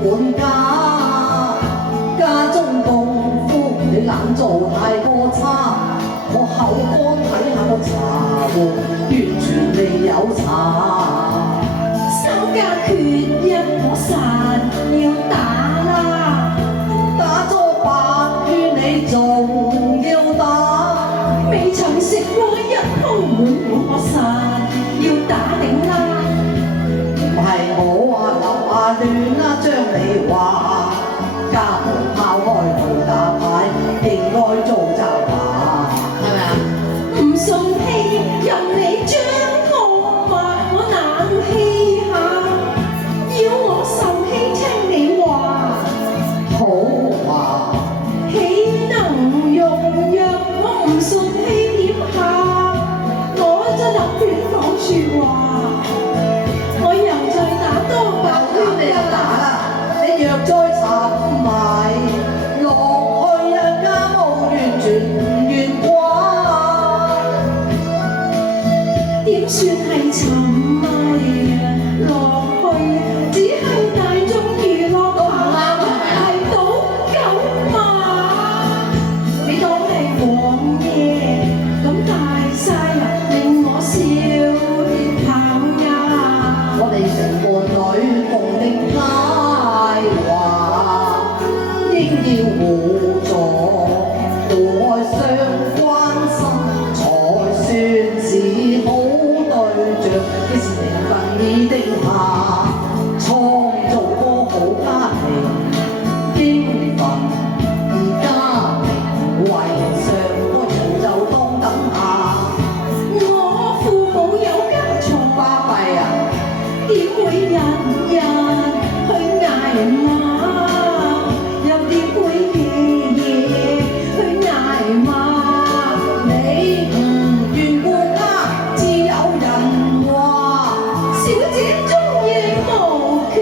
管家，家中功夫你懶做太過差，我口乾睇下個茶壺，完全未有茶。手家缺一我實要打啦，打咗8圈你仲要打，未曾食過一鋪滿碗我實要打頂啦。唔係我啊流啊亂啦，將你話家務拋開去打牌，應該做雜話，係咪啊？唔送氣任你將我話我冷氣下，要我受氣聽你話，好話豈能容讓我唔送氣點下？我真立亂講説話，我又再打多8咁你就打啦，你若再插埋落去啊，家務完全唔願掛。點算係沉迷落去？只係大眾娛樂台，係賭狗馬。你當係黃爺咁大晒啦，令我笑棚呀！我哋成個隊共的佳話，應要互助，互愛相關心，才算是好對象。幾時明白你的下，創造個好家庭，應份家庭為上個人就當等下。我父母有家財，巴閉啊！點會日日去捱罵？又點會夜夜去捱罵？你唔願顧家，自有人話。小姐中意無權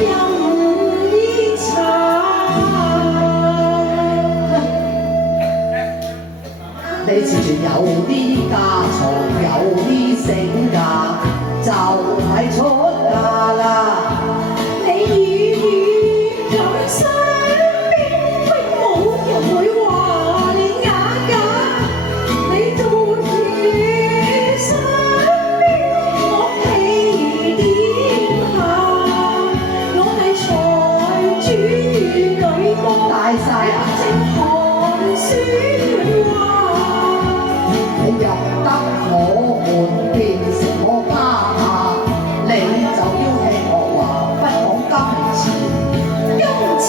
任意查。你自然有啲家財，有啲性格，就係出嫁啦。你語語咁傷邊，永冇人會話你啞假。你到處身邊，我企點下。我係財主女魔，大晒啊！正寒暑話。你入得我門，變成我家下，你就要聽我話，不講金錢。金錢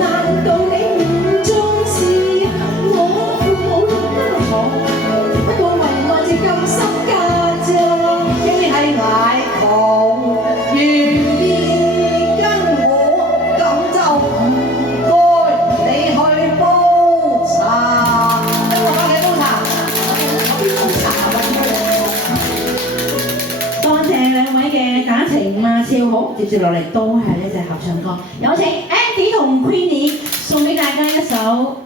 難道你唔重視？我父母都好，不過為我這咁身家咋。你係捱窮，願意跟我，咁就唔該你去煲茶。跟我翻去煲茶，煲茶多謝兩位嘅打情罵俏好，接住落嚟都係一隻合唱歌，有請 Andy 同 Queenie 送俾大家一首